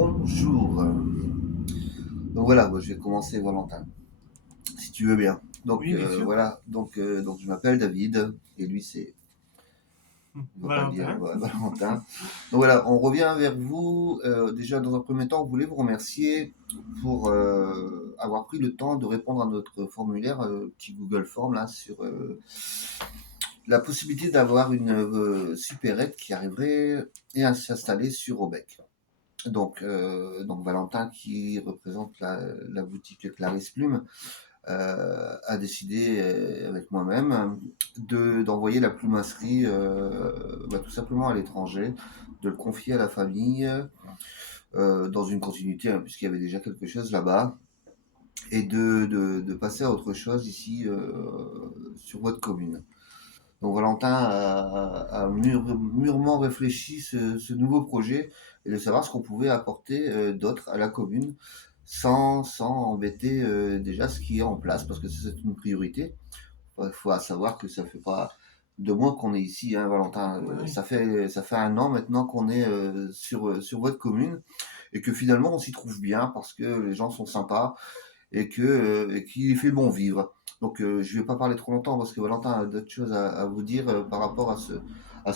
Bonjour. Donc voilà, moi, je vais commencer Valentin, si tu veux bien. Donc Oui, bien sûr. voilà, donc je m'appelle David et lui c'est, on va pas le dire Valentin. Valentin. Donc voilà, on revient vers vous. Déjà dans un premier temps, on voulait vous remercier pour avoir pris le temps de répondre à notre formulaire, petit Google Form là sur la possibilité d'avoir une supérette qui arriverait et à s'installer sur Aubec. Donc Valentin, qui représente la boutique Clarisse Plume, a décidé avec moi-même d'envoyer la plumasserie tout simplement à l'étranger, de le confier à la famille dans une continuité, hein, puisqu'il y avait déjà quelque chose là-bas, et de passer à autre chose ici sur votre commune. Donc Valentin a mûrement réfléchi ce nouveau projet et de savoir ce qu'on pouvait apporter d'autre à la commune sans embêter déjà ce qui est en place, parce que c'est une priorité. Il faut savoir que ça fait pas 2 mois qu'on est ici, hein, Valentin. Ouais, oui. Ça fait 1 an maintenant qu'on est sur votre commune et que finalement on s'y trouve bien parce que les gens sont sympas et qu'il fait bon vivre. Donc je ne vais pas parler trop longtemps parce que Valentin a d'autres choses à vous dire par rapport à ce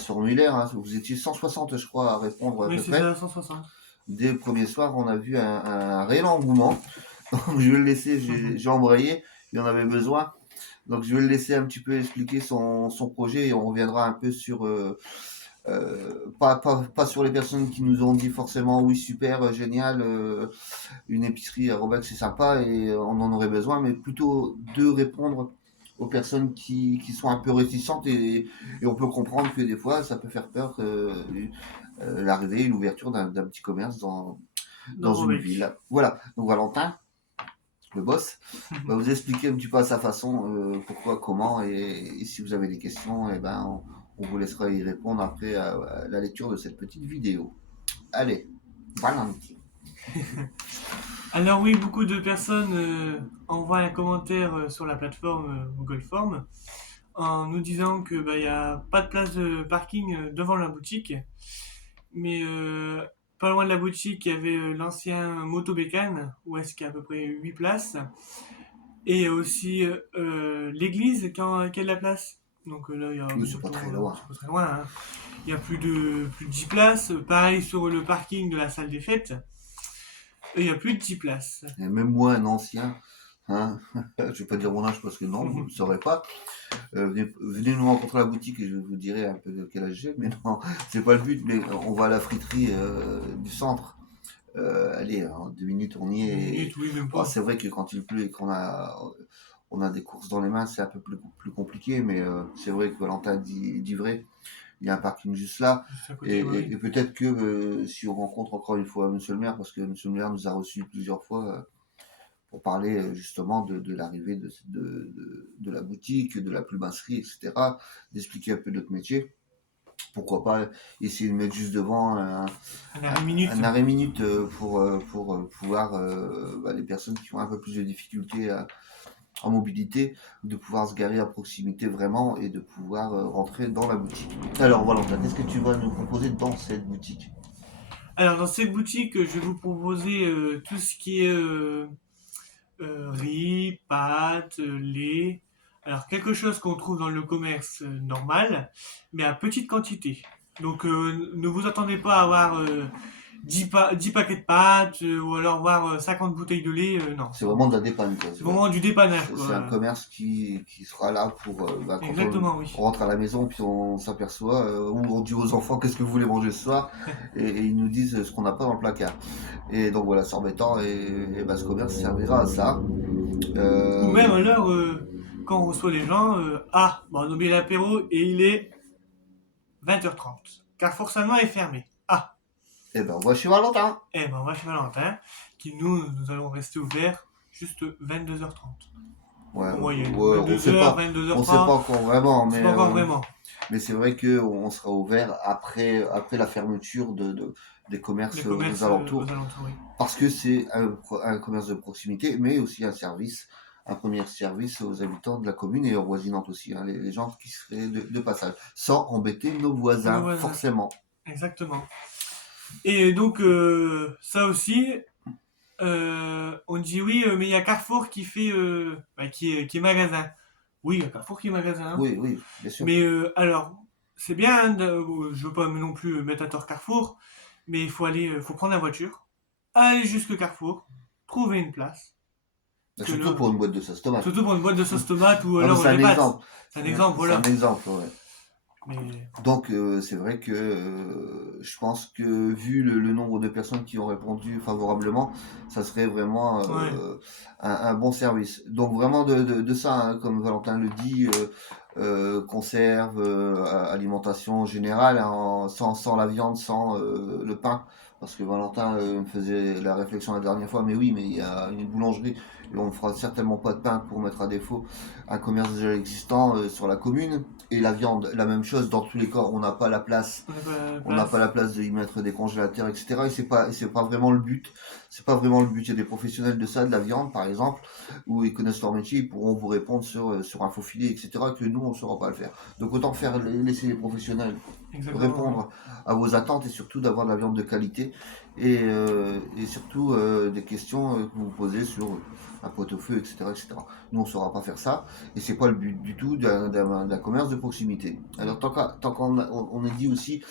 formulaire, hein. Vous étiez 160, je crois, à répondre à Oui, peu c'est près. ça, 160. Dès le premier soir, on a vu un réel engouement. Donc je vais le laisser, j'ai embrayé, il en avait besoin. Donc je vais le laisser un petit peu expliquer son projet et on reviendra un peu sur pas sur les personnes qui nous ont dit forcément oui super génial, une épicerie à Robac c'est sympa et on en aurait besoin, mais plutôt de répondre aux personnes qui sont un peu réticentes et on peut comprendre que des fois ça peut faire peur l'arrivée, l'ouverture d'un petit commerce dans Dans une Robec. ville. Voilà, donc Valentin, le boss, va vous expliquer un petit peu à sa façon pourquoi, comment et si vous avez des questions, eh ben, on vous laissera y répondre après à la lecture de cette petite vidéo. Allez, Valentin. Alors oui, beaucoup de personnes envoient un commentaire sur la plateforme Google Form en nous disant que il y a pas de place de parking devant la boutique, mais pas loin de la boutique, il y avait l'ancien Motobécane où est-ce qu'il y a à peu près 8 places, et il y a aussi l'église qui a de la place. Donc là, il y a, Oui, c'est pas très loin. c'est pas très loin, hein. Il y a plus de 10 places. Pareil sur le parking de la salle des fêtes. Il y a plus de 10 places. Et même moi, un ancien, hein, je vais pas dire mon âge parce que non, vous ne le saurez pas. Venez nous rencontrer à la boutique et je vous dirai un peu de quel âge j'ai, mais non, c'est pas le but. Mais on va à la friterie du centre. Allez, en 2 minutes, on y Deux est. minutes, oui, même Bon, pas. c'est vrai que quand il pleut et on a des courses dans les mains, c'est un peu plus compliqué, mais c'est vrai que Valentin dit vrai. Il y a un parking juste là. Juste à Et, côté, oui, et- oui. et peut-être que si on rencontre encore une fois Monsieur le maire, parce que Monsieur le maire nous a reçus plusieurs fois pour parler justement de l'arrivée de la boutique, de la plumasserie, etc., d'expliquer un peu notre métier. Pourquoi pas essayer de mettre juste devant Un arrêt minute. un arrêt minute pour pouvoir, les personnes qui ont un peu plus de difficultés en mobilité, de pouvoir se garer à proximité vraiment et de pouvoir rentrer dans la boutique. Alors Valentin, qu'est-ce que tu vas nous proposer dans cette boutique? Alors, dans cette boutique, je vais vous proposer tout ce qui est riz, pâtes, lait. Alors, quelque chose qu'on trouve dans le commerce normal, mais à petite quantité. Donc, ne vous attendez pas à avoir 10 paquets de pâtes ou alors voir 50 bouteilles de lait. Non, C'est vraiment de la dépanne, quoi. c'est vraiment du dépannage, C'est un quoi. commerce qui sera là pour quand Exactement, on oui. rentre à la maison puis on s'aperçoit ou on dit aux enfants qu'est-ce que vous voulez manger ce soir et ils nous disent ce qu'on n'a pas dans le placard. Et donc voilà, c'est embêtant et ce commerce servira à ça. Ou Euh, même alors, quand on reçoit les gens, on a oublié l'apéro et il est 20h30. Carrefour Sanois est fermé. Ah, et ben voici Valentin. eh ben on va chez Valentin, qui nous allons rester ouverts juste 22h30. Ouais, En moyenne. ouais, 22h, on sait pas 22h30, encore vraiment, c'est pas encore vraiment. mais c'est vrai que on sera ouvert après la fermeture des Les commerces aux commerces alentours, aux alentours, oui. parce que c'est un commerce de proximité, mais aussi un premier service aux habitants de la commune et aux voisinantes aussi, hein, les gens qui seraient de passage, sans embêter nos Nos voisins, voisins, forcément. exactement. Et donc, ça aussi, on dit oui, mais il y a Carrefour qui fait, qui est magasin. Oui, il y a Carrefour qui est magasin, hein. Oui, oui, bien sûr. Mais alors, c'est bien, hein, je veux pas non plus mettre à tort Carrefour, mais il faut aller, faut prendre la voiture, aller jusque Carrefour, trouver une place. Et Parce que surtout là, pour une boîte de sauce tomate. surtout pour une boîte de sauce tomate ou Non, mais alors c'est un des pâtes. exemple. C'est un exemple, C'est un voilà. exemple, ouais. Mais Donc, c'est vrai que je pense que vu le nombre de personnes qui ont répondu favorablement, ça serait vraiment ouais, un bon service. Donc, vraiment de ça, hein, comme Valentin le dit, conserve, alimentation générale, hein, sans la viande, sans le pain. Parce que Valentin me faisait la réflexion la dernière fois, mais oui, mais il y a une boulangerie et on ne fera certainement pas de pain pour mettre à défaut un commerce déjà existant sur la commune. Et la viande, la même chose, dans tous les cas, on n'a pas la place, on n'a pas la on n'a pas la place. place de y mettre des congélateurs, etc. Et c'est pas vraiment le but. C'est pas vraiment le but. Il y a des professionnels de ça, de la viande, par exemple, où ils connaissent leur métier, ils pourront vous répondre sur un faux filet, etc. Que nous, on ne saura pas le faire. Donc autant laisser les professionnels Exactement, oui. répondre à vos attentes et surtout d'avoir de la viande de qualité et surtout des questions que vous posez sur un pot-au-feu, etc., etc. Nous, on ne saura pas faire ça et c'est pas le but du tout d'un commerce de proximité. Alors, tant qu'on est dit aussi,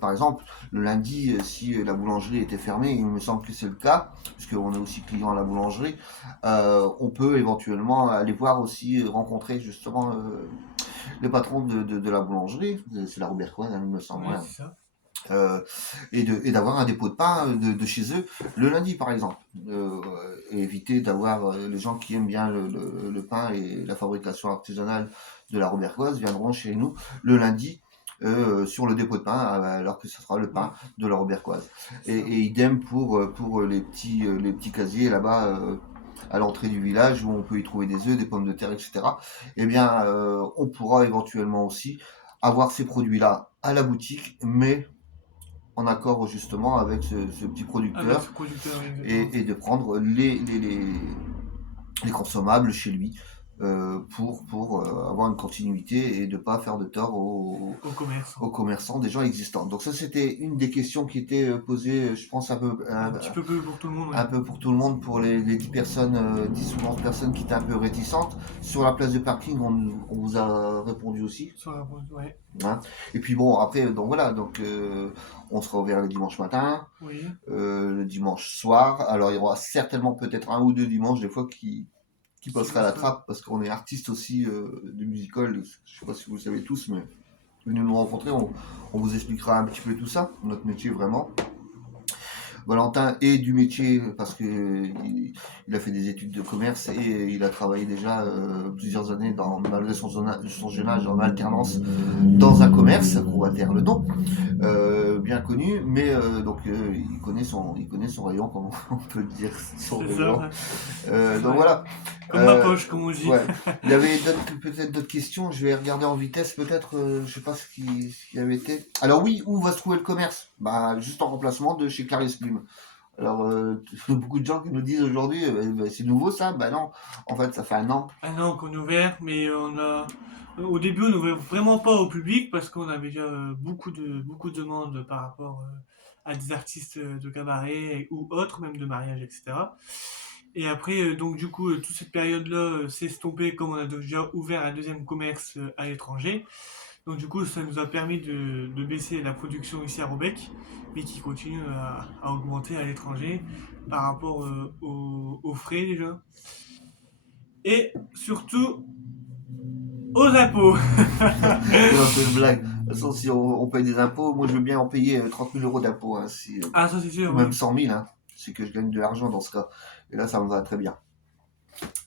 par exemple, le lundi, si la boulangerie était fermée, il me semble que c'est le cas, puisqu'on est aussi client à la boulangerie, on peut éventuellement aller voir aussi, rencontrer justement le patron de la boulangerie, c'est la Robertoise, hein, il me semble, Ouais, ouais. c'est ça. Et d'avoir un dépôt de pain de chez eux le lundi par exemple. Et éviter d'avoir les gens qui aiment bien le pain et la fabrication artisanale de la Robertoise viendront chez nous le lundi sur le dépôt de pain alors que ce sera le pain Ouais, de la Robertoise. c'est ça. Et idem pour les petits casiers là-bas à l'entrée du village où on peut y trouver des œufs, des pommes de terre, etc. Eh bien, on pourra éventuellement aussi avoir ces produits-là à la boutique, mais en accord justement avec ce petit Avec producteur ce producteur, oui, exactement. et de prendre les consommables chez lui pour avoir une continuité et de ne pas faire de tort Au commerce. aux commerçants déjà existants. Donc ça c'était une des questions qui était posée, je pense Un petit peu pour tout le monde, un ouais. peu pour tout le monde, pour les 10 personnes, 10 ou 11 personnes qui étaient un peu réticentes. Sur la place de parking, on vous a répondu aussi. Sur la ouais. Hein. Et puis bon, après, donc voilà, donc on sera ouvert le dimanche matin, Oui. le dimanche soir. Alors il y aura certainement peut-être un ou deux dimanches des fois qui Qui passera à la passera. trappe parce qu'on est artiste aussi de musical. Je sais pas si vous le savez tous, mais venez nous rencontrer, on vous expliquera un petit peu tout ça, notre métier vraiment. Valentin est du métier parce que il a fait des études de commerce et il a travaillé déjà plusieurs années malgré son jeune âge en alternance dans un commerce, on va taire le nom, bien connu, mais il connaît son rayon, comme on peut le dire, son C'est ça, rayon. ouais. C'est Donc vrai. voilà. Comme ma poche, comme on dit. Ouais. Il y avait peut-être d'autres questions. Je vais regarder en vitesse, peut-être. Je sais pas ce qui avait été. Alors oui, où va se trouver le commerce? Bah, juste en remplacement de chez Clarisse Plume. Alors, beaucoup de gens qui nous disent aujourd'hui, bah, c'est nouveau ça? Bah non. En fait, ça fait un an. Un an qu'on est ouvert, mais on a. Au début, on n'ouvrait vraiment pas au public parce qu'on avait déjà beaucoup de demandes par rapport à des artistes de cabaret ou autres, même de mariage, etc. Et après, donc du coup, toute cette période-là s'est estompée comme on a déjà ouvert un deuxième commerce à l'étranger. Donc du coup, ça nous a permis de baisser la production ici à Robec, mais qui continue à augmenter à l'étranger par rapport aux frais déjà. Et surtout aux impôts. C'est un peu une blague. De toute façon, si on paye des impôts, moi je veux bien en payer 30 000 euros d'impôts, hein, Ah, ça c'est ou sûr, même oui. 100 000, hein. C'est que je gagne de l'argent dans ce cas. Et là, ça me va très bien.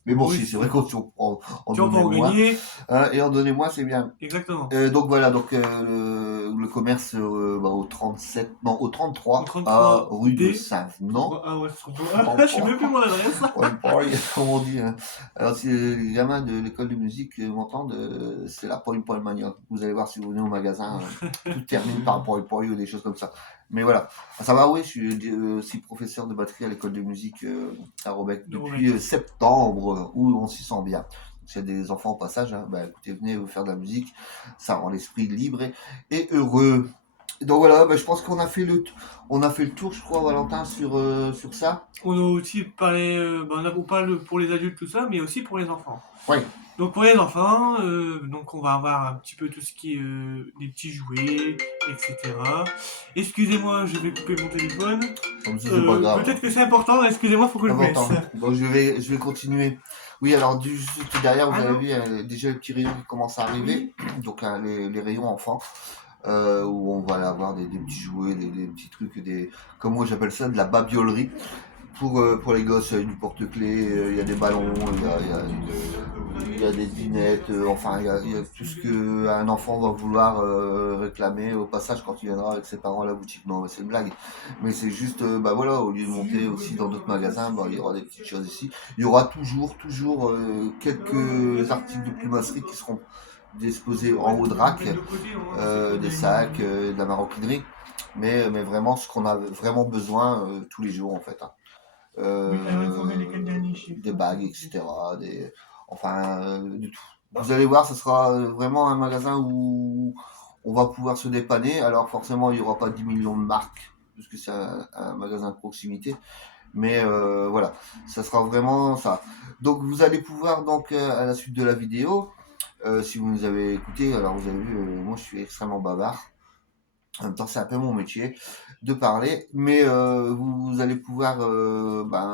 Mais bon, Oui, si, c'est c'est vrai sûr. qu'on en Tu vas pas donnait en moins. gagner. Hein, et en donner moins, c'est bien. Exactement. Donc voilà, donc le commerce bah, au 37, non, au Au 33 à 33 rue de D. Saint-Venant. Ah ouais, c'est trop beau. Ah, je sais même plus mon adresse. Ouais, pareil, comme on dit. Hein. Alors, si les gamins de l'école de musique m'entendent, c'est la poil poil manioc. Vous allez voir si vous venez au magasin, tout termine par poil poil ou des choses comme ça. Mais voilà, ça va, oui, je suis aussi professeur de batterie à l'école de musique à Robec De depuis Robec. septembre, où on s'y sent bien. S'il y a des enfants au passage, hein, bah, écoutez, venez vous faire de la musique, ça rend l'esprit libre et heureux. Donc voilà, bah, je pense qu'on a fait on a fait le tour, je crois, Valentin, sur ça. On a aussi parlé, on parle pour les adultes, tout ça, mais aussi pour les enfants. Oui, Donc pour les enfants, donc on va avoir un petit peu tout ce qui est des petits jouets, etc. Excusez-moi, je vais couper mon téléphone. comme si c'est pas grave, Peut-être que c'est important, excusez-moi, faut que c'est je vous laisse. important. Donc je vais continuer. Oui, alors juste derrière, vous Ah avez non? vu déjà les petits rayons qui commencent à arriver. Oui? Donc les rayons enfants, où on va avoir des petits jouets, des petits trucs, comme moi j'appelle ça, de la babiolerie. Pour les gosses, il y a du porte-clés, il y a des ballons, il y a des dinettes, enfin il y a tout ce qu'un enfant va vouloir réclamer au passage quand il viendra avec ses parents à la boutique. Non, c'est une blague. Mais c'est juste, bah voilà, au lieu de monter aussi dans d'autres magasins, bah, il y aura des petites choses ici. Il y aura toujours quelques articles de plumasserie qui seront disposés en haut de rack, des sacs, de la maroquinerie. Mais vraiment ce qu'on a vraiment besoin tous les jours en fait, hein. Des bagues, etc. Enfin, du tout. Vous allez voir, ce sera vraiment un magasin où on va pouvoir se dépanner. Alors forcément, il n'y aura pas 10 millions de marques, puisque c'est un magasin de proximité. Mais voilà, ça sera vraiment ça. Donc vous allez pouvoir, donc à la suite de la vidéo, si vous nous avez écouté, alors vous avez vu, moi je suis extrêmement bavard. En même temps, c'est un peu mon métier de parler, mais vous allez pouvoir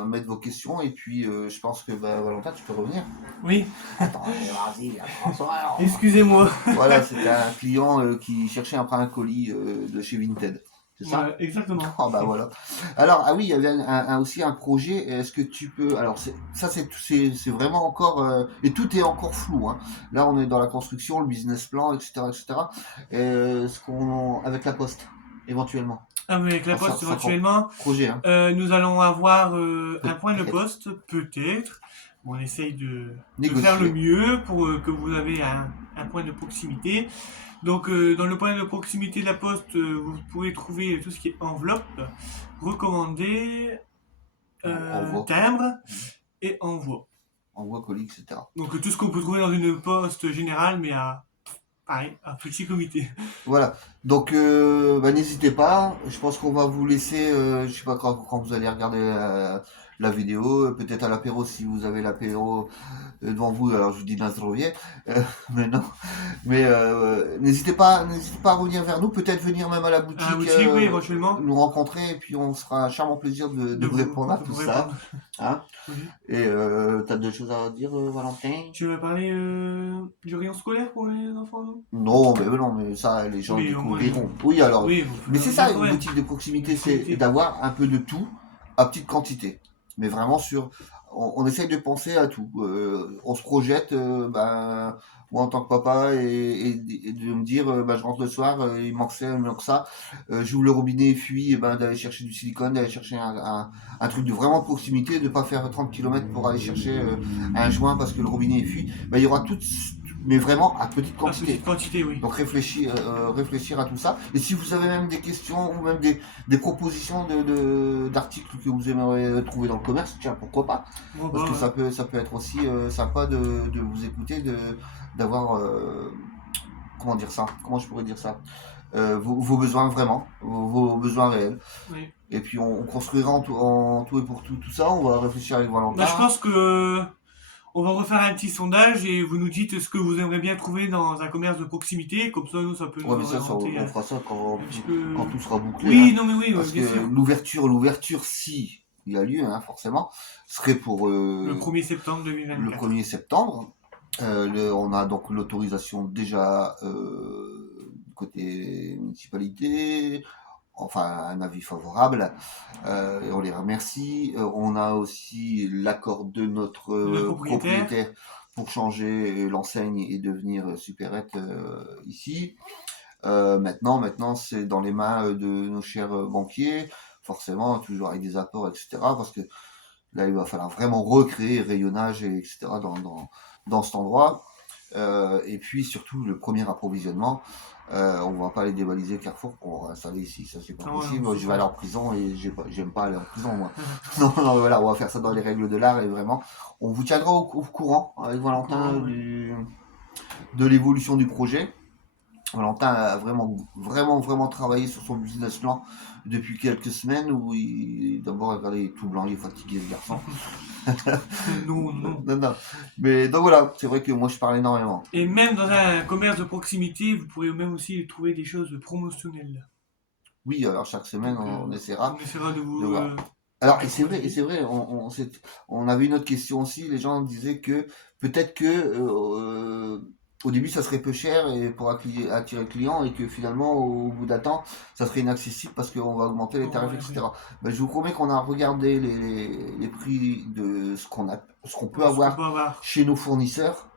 mettre vos questions et puis je pense que Valentin, tu peux revenir. Oui. Attends, vas-y, François. Excusez-moi. Voilà, c'était un client qui cherchait un colis de chez Vinted. C'est ça? Voilà, exactement. Ah bah voilà. Alors, ah oui, il y avait aussi un projet. Est-ce que tu peux. Alors, c'est vraiment encore. Et tout est encore flou, hein. Là, on est dans la construction, le business plan, etc. etc. Avec la poste, éventuellement. Ah, mais avec la Ah, poste, éventuellement, projet, hein. nous allons avoir un point de Peut-être. poste, peut-être. On essaye de Négocier. faire le mieux pour que vous avez un point de proximité. Donc, dans le point de proximité de la poste, vous pouvez trouver tout ce qui est enveloppe, recommandé, Envoi. timbre et envoi. Envoi, colis, etc. Donc, tout ce qu'on peut trouver dans une poste générale, mais pareil, à petit comité. Voilà. Donc, n'hésitez pas. Je pense qu'on va vous laisser, je sais pas quand vous allez regarder la vidéo, peut-être à l'apéro si vous avez l'apéro devant vous. Alors, je vous dis Nazdrovie, mais non. Mais n'hésitez pas à revenir vers nous. Peut-être venir même à la À la boutique, boutique, oui, éventuellement. nous rencontrer et puis on sera un charmant plaisir de vous répondre à de tout vous ça. répondre. Hein. Oui. Et t'as d'autres choses à dire, Valentin? Tu veux parler du rayon scolaire pour les enfants, non? Non, mais ça, les gens Oui, au moins, découvriront. Oui, alors, Oui, mais c'est ça, une ouais. boutique de proximité, c'est Proximité. d'avoir un peu de tout à petite quantité. Mais vraiment on essaye de penser à tout. On se projette, moi en tant que papa, et de me dire, je rentre le soir, il manque ça, il manque ça. J'ouvre le robinet et fuis, d'aller chercher du silicone, d'aller chercher un truc de vraiment proximité, de pas faire 30 kilomètres pour aller chercher un joint parce que le robinet est fuit. Il y aura tout, mais vraiment à petite À quantité. petite quantité, oui. Donc réfléchir à tout ça. Et si vous avez même des questions ou même des propositions d'articles que vous aimeriez trouver dans le commerce, tiens, pourquoi pas? Bon, Parce que ouais. ça peut être aussi sympa de vous écouter, d'avoir comment dire ça? Comment je pourrais dire ça? Vos besoins vraiment, vos besoins réels. Oui. Et puis on construira en tout et pour tout ça. On va réfléchir avec Valentin. Je pense que on va refaire un petit sondage et vous nous dites ce que vous aimeriez bien trouver dans un commerce de proximité. Comme ça, nous, ça peut nous Ouais, mais ça, orienter on fera ça quand tout sera bouclé. Oui, hein. non, mais oui, Parce bien que sûr. l'ouverture, si il y a lieu, hein, forcément, serait pour Le 1er septembre 2024. le 1er septembre. On a donc l'autorisation déjà côté municipalité, enfin un avis favorable, et on les remercie. On a aussi l'accord de notre Le propriétaire pour changer l'enseigne et devenir supérette ici. Maintenant, c'est dans les mains de nos chers banquiers, forcément, toujours avec des apports, etc. Parce que là, il va falloir vraiment recréer rayonnage, etc. dans cet endroit. Et puis surtout, le premier approvisionnement, on va pas aller dévaliser Carrefour pour installer ici, ça c'est pas possible. Non, je vais aller en prison et j'aime pas aller en prison, moi. non, voilà, on va faire ça dans les règles de l'art et vraiment, on vous tiendra au courant avec Valentin de l'évolution du projet. Valentin a vraiment travaillé sur son business plan depuis quelques semaines où d'abord, regardez, il est tout blanc, il est fatigué, le garçon. Non, non. Non. Mais donc voilà, c'est vrai que moi je parle énormément. Et même dans un commerce de proximité, vous pourrez même aussi trouver des choses promotionnelles. Oui, alors chaque semaine, Donc, on essaiera on essaiera de de vous voir. Alors, les et conseiller. c'est vrai, on avait une autre question aussi. Les gens disaient que peut-être que au début ça serait peu cher et pour attirer le client et que finalement au bout d'un temps ça serait inaccessible parce qu'on va augmenter les tarifs, Ouais, ouais. etc. Ben, je vous promets qu'on a regardé les prix de ce qu'on peut Ce qu'on peut avoir avoir chez nos fournisseurs.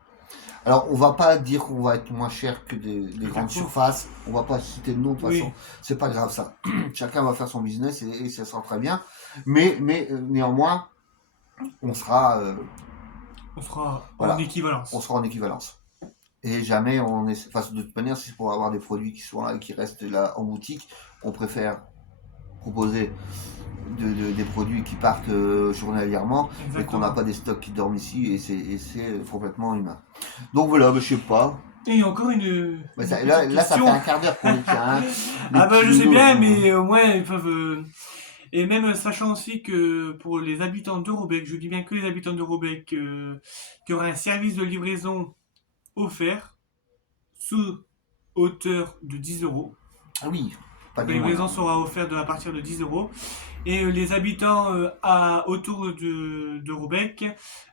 Alors, on va pas dire qu'on va être moins cher que des que grandes Carrefour. surfaces. On va pas citer de nom de toute façon. Oui, C'est pas grave ça. Chacun va faire son business et ça sera très bien. Mais néanmoins, on sera on sera en voilà, on équivalence. sera en équivalence. Et jamais on est. Enfin, de toute manière, si c'est pour avoir des produits qui sont là et qui restent là en boutique, on préfère proposer des produits qui partent journalièrement et qu'on n'a Exactement. pas des stocks qui dorment ici et c'est complètement humain. Donc voilà, je sais pas. Et encore Ouais, une petite là, ça fait question. un quart d'heure qu'on les tient, hein, les Ah bah petits je sais doudous. bien, mais au moins ils peuvent. Et même sachant aussi que pour les habitants d'Eurobec, je dis bien que les habitants d'Eurobec, qu'il y aura un service de livraison offert sous hauteur de 10 euros. Ah oui, pas Donc la de moins. livraison sera offerte à partir de 10 euros. Et les habitants autour de Roubaix,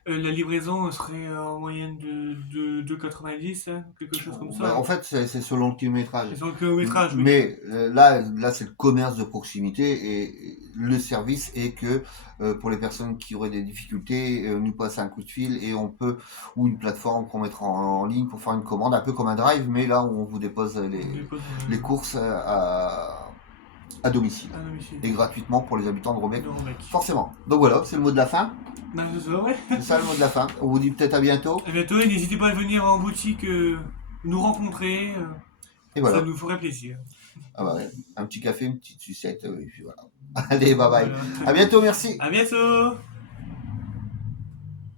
la livraison serait en moyenne de 2,90, hein, quelque chose comme ça. Bah, en Hein. fait, c'est selon le kilométrage. Et sur le kilométrage, oui. Mais là c'est le commerce de proximité et le service est que pour les personnes qui auraient des difficultés, nous passent un coup de fil et on peut, ou une plateforme qu'on mettra en ligne pour faire une commande, un peu comme un drive, mais là où on vous dépose On dépose les courses à domicile. à domicile Et gratuitement pour les habitants de Robec. de Roubaix. Forcément. Donc voilà, c'est le mot de la fin. Ben, c'est ça, ouais. C'est ça le mot de la fin. On vous dit peut-être à bientôt. À bientôt et n'hésitez pas à venir en boutique nous rencontrer. Et Ça voilà. nous ferait plaisir. Ah bah ouais. Un petit café, une petite sucette. Et puis voilà. Allez, bye bye. Voilà. À bientôt, merci. À bientôt!